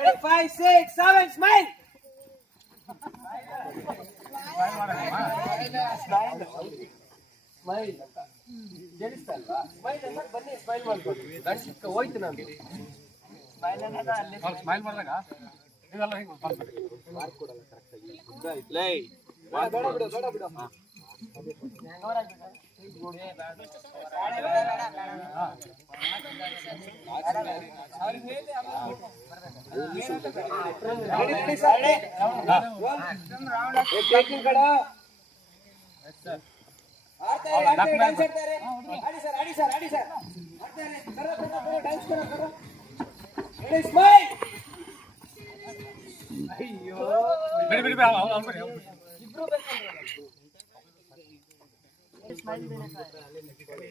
Ready, 5, 6, 7, smile. Smile ಕೇಳಿಸ್ತಲ್ವಾ? Smile ಅಂತ ಬನ್ನಿ, smile ಮಾಡ್ಕೊಳ್ಳಿ. ದರ್ಶಕ ಹೋಯ್ತು ನಾನು ಸ್ಮೈಲ್ ಸ್ಮೈಲ್ ಮಾಡಿದಾಗ ನೀವೆಲ್ಲ ಹಿಂಗೆ ಮಾರ್ಕ್ ಕೊಡಲ್ಲ ಕರೆಕ್ಟಾಗಿ. ಲೈ ಬೇಡ ಬಿಡು, ಬೇಡ ಬಿಡು.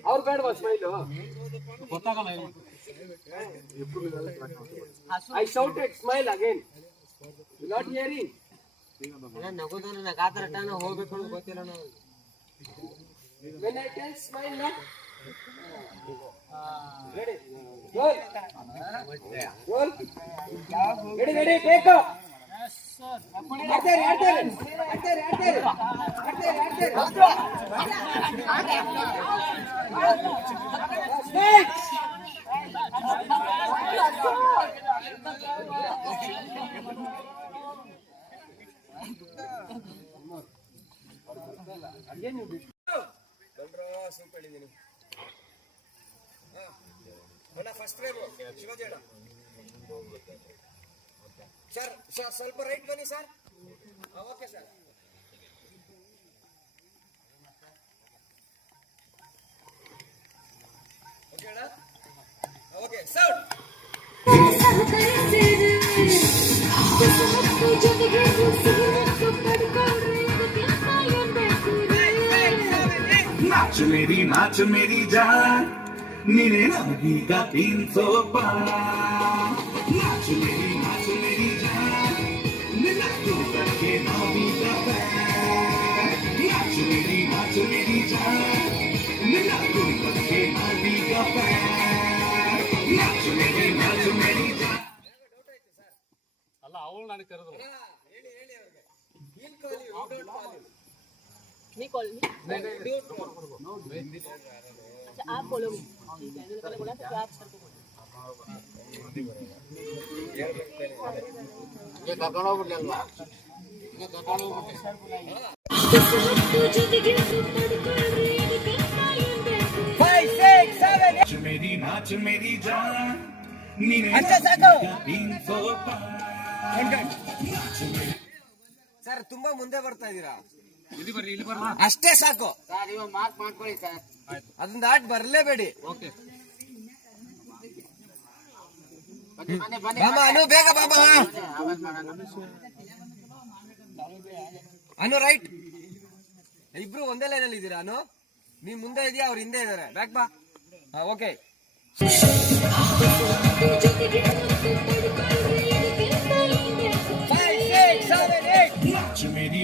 ಅವ್ರು ಬೇಡವಾ ಸ್ಮೈಲು? ಗೊತ್ತಾಗಲ್ಲ. I shouted smile again. You not hearing? ನಗೋದನ್ನ ನಗಾತರ ಟಾನ ಹೋಗ್ಬೇಕು ಅಂತ ಗೊತ್ತಿಲ್ಲ ನಾವು. When I tell smile na. Ready? Roll. Roll. Ready, ready, take off. Yes sir. ಆಡ್ತಾರೆ. Snake. Again you did. Soup ಹೇಳಿದ್ದೀನಿ. ಅಣ್ಣ ಫಸ್ಟ್ ರೇವು ಶಿವಾಜಿ ಅಣ್ಣ. ಸರ್ ಸ್ವಲ್ಪ ರೈಟ್ ಬನ್ನಿ ಸರ್. Okay sir. ಓಕೆ ಅಣ್ಣ. Okay sound. नाच मेरी जान नीने नमगी का 300 पार। नाच मेरी जान नीना तू करके नवी का पैर। नाच मेरी जान नीना तू करके नवी का पैर। नाच मेरी जान ಅಲ್ಲ ಅವಳು ನನಗೆ ಕರೆದ್ರು. ಹೇಳಿ ಅವ್ರಿಗೆ. He'll call you, you don't call him. Me call me. No. अच्छा आप बोलो. ठीक है, मैंने पहले बोला था कि आप सर को बोलो. ये ककड़ो बिल्ला. ये ककड़ो बिल्ला. 5, 6, 7, 8. नाच मेरी जान नीने अच्छा साको. 300 पार। ಸರ್ ತುಂಬಾ ಮುಂದೆ ಬರ್ತಾ ಇದೀರಾ. ಇಲ್ಲಿ ಬರ್ರಿ. ಅಷ್ಟೇ ಸಾಕು ಸರ್ ಇವ ಮಾರ್ಕ್ ಮಾಡ್ಕೊಳ್ಳಿ ಸರ್. ಅದನ್ನ ದಾಟ್ ಬರಲೇಬೇಡಿ. ಓಕೆ. ಬನ್ನಿ. ಬಾಮ ಅನು ಬೇಗ ಬಾಮ. ಅನು ರೈಟ್. ಇಬ್ರು ಒಂದೇ ಲೈನ್ ಅಲ್ಲಿ ಇದ್ದೀರಾ? ಅನು ನೀ ಮುಂದೆ ಇದೆಯಾ, ಅವ್ರು ಹಿಂದೆ ಇದಾರೆ. ಬ್ಯಾಕ್ ಬಾ. ಓಕೆ.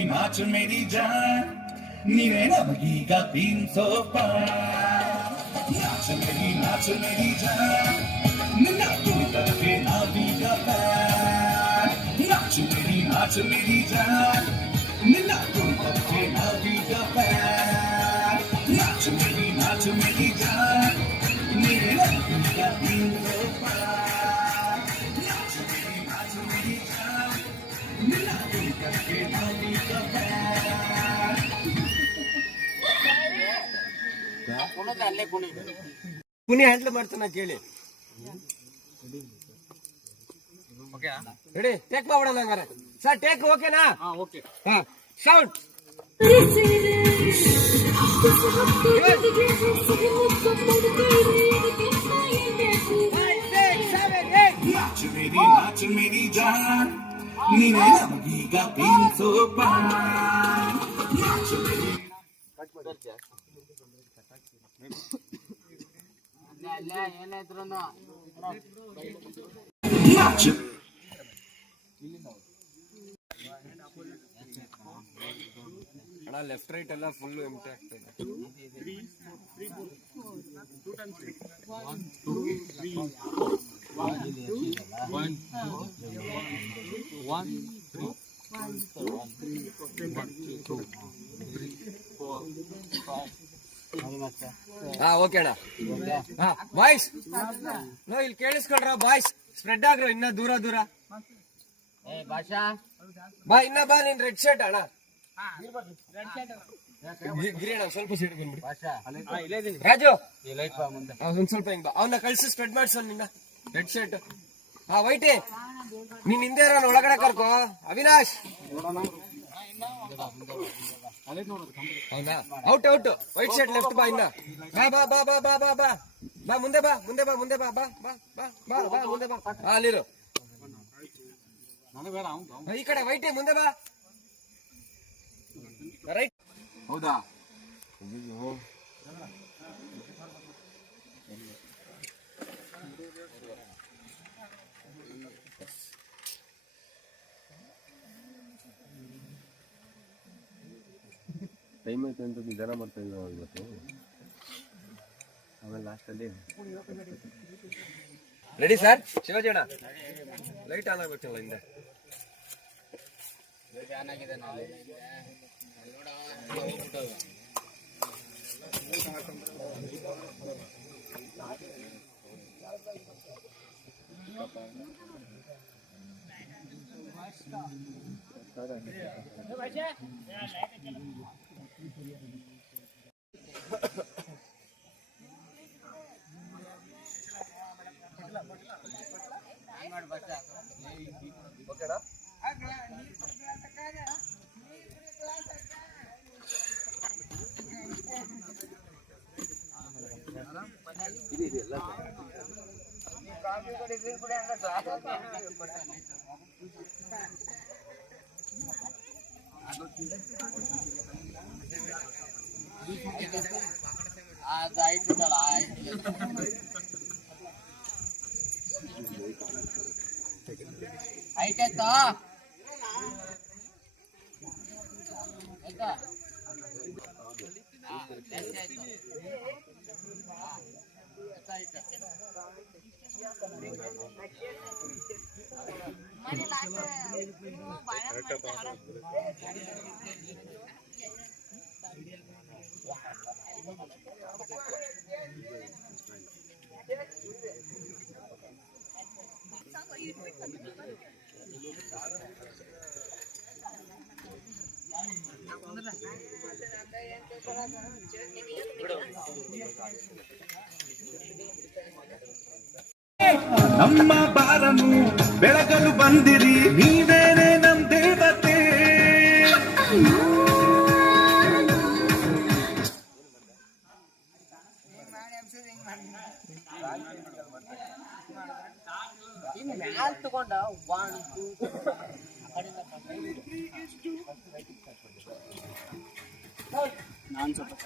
नाच मेरी जान नीने नमगी का 300 पार। नाच मेरी जान नीना तू करके नवी का पैर। नाच मेरी जान नीना तू करके नवी का पैर। नाच मेरी जान नीने नमगी का 300 पार। नाच मेरी जान नीना तू करके नवी का पैर। ಅಲ್ಲೇ ಕುಣಿ ಹ್ಯಾಂಡಲ್ ಮಾಡ್ತಾನ ಕೇಳಿ. ರೆಡಿ, ಟೇಕ್ ಮಾಡೋಣ ಹಂಗಾರೆ. ಸರ್ ಟೇಕ್ ಓಕೆನಾ? ಓಕೆ. ಸೌಂಡ್. नाच मेरी जान नीने नमगी का 300 पार। नाच मेरी ಏನಾಯ್ತು नाच ಅಣ್ಣ ಲೆಫ್ಟ್ ರೈಟ್ ಎಲ್ಲ ಫುಲ್ ಎಂಟಿ ಆಗ್ತದೆ. 1 2 3 1 2 1 2 ಹಾ ಓಕೆ ಅಣ್ಣ. ಹಾ ಬಾಯ್ಸ್ ನೋ ಇಲ್ಲಿ ಕೇಳಿಸ್ಕೊಳ್ರ ಬಾಯ್ಸ್, ಸ್ಪ್ರೆಡ್ ಆಗ್ರ ಇನ್ನ ದೂರ ದೂರ. ಬಾ ಇನ್ನ ಬಾ, ನೀನ್ ರೆಡ್ ಶರ್ಟ್ ಅಣ್ಣ. ಗಿರಿ ಅಣ್ಣ ಸ್ವಲ್ಪ ಸೈಡ್ ಬಂದ್ಬಿಡಿ. ರಾಜು ಒಂದ್ ಸ್ವಲ್ಪ ಹಿಂಗ್ ಬಾ, ಅವನ್ನ ಕಳ್ಸಿ ಸ್ಪ್ರೆಡ್ ಮಾಡ್ಸೋ ನಿನ್ನ ರೆಡ್ ಶರ್ಟ್. ಹಾ ವೈಟಿ ನೀನ್ ಹಿಂದೆ ಇರೋನ್ ಒಳಗಡೆ ಕರ್ಕೋ. ಅವಿನಾಶ್ ಹೌದಾ, out out. White shirt left ಬಾ. ಇನ್ನ ಬಾ ಬಾ ಬಾ ಬಾ ಬಾ ಬಾ ಬಾ ಬಾ ಮುಂದೆ ಬಾ ಮುಂದೆ ಬಾ ಮುಂದೆ ಬಾ ಬಾ ಬಾ ಬಾ ಬಾ ಬಾ ಮುಂದೆ ಬಾ. ಹಾ ಅಲ್ಲಿರು ಈ ಕಡೆ ವೈಟಿ ಮುಂದೆ ಬಾ. ರೈಟ್ ಹೌದಾ. ಟೈಮ್ ಆಯ್ತು ಅಂತ ನಿಧಾನ ಮಾಡ್ತಾ ಇದ್ದ ಇವತ್ತು. ಆಮೇಲೆ ಲಾಸ್ಟಲ್ಲಿ ರೆಡಿ ಸರ್. ಶಿವಾಜಿ ಅಣ್ಣ ಲೈಟ್ ಆನ್ ಆಗ್ಬೇಕಲ್ಲ ಹಿಂದೆ. ಓಕೆನಾ? ಆಯ್ತಾಯ್ತಾ ನಮ್ಮ ಬಾರನು ಬೆಳಗಲು ಬಂದಿರಿ, ನೀವೇನೆ ನಮ್ ದೇವತೆ. ತಗೊಂಡ ನಾನು ಸ್ವಲ್ಪ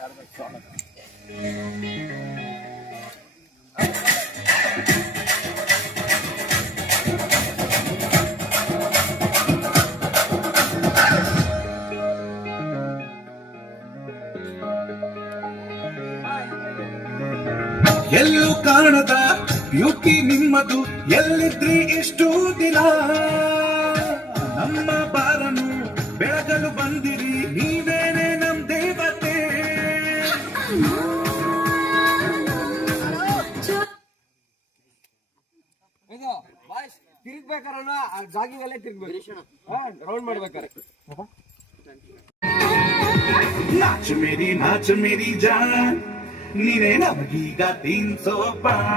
ಎಲ್ಲೂ ಕಾಣದ ಬ್ಯೂಟಿ ನಿಮ್ಮದು, ಎಲ್ಲಿದ್ರಿ ಇಷ್ಟು ದಿನ. ನಮ್ಮ ಬಾರನು ಬೆಳಗಲು ಬಂದಿರಿ, ನೀವೇನೆ ನಮ್ ದೇವತೆ. ಇದು ಬಾಯ್ಸ್ ತಿರುಗ್ಬೇಕಾರಣ್ಣ, ಜಾಗಿಂಗ್ ಅಲ್ಲೇ ತಿರ್ಗ್ಬೇಕು. ರೌಂಡ್ ಮಾಡ್ಬೇಕಾರೆ ನಾಚ ಮೇರಿ ಜಾನ್, ನೀನೇ ನಮಗೀಗ 300 ಪಾರ್.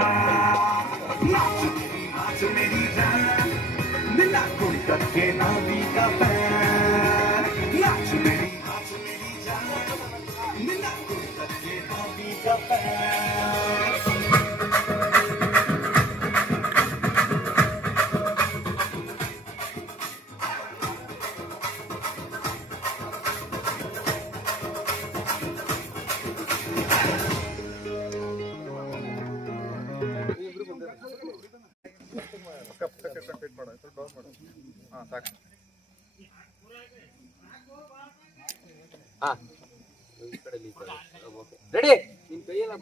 ನಾಚ ಮೇರಿ ಜಾನ್, ನಿನ್ನ ಕುಣಿತಕ್ಕೆ ನಾವೀಗ ಫ್ಯಾನ್. ನಾಚ ಮೇರಿ ಜಾನ್, ನಿನ್ನ ಕುಣಿತಕ್ಕೆ ನಾವೀಗ ಫ್ಯಾನ್. ರೆಡಿ. ನಿನ್ ಕೈಯೆಲ್ಲ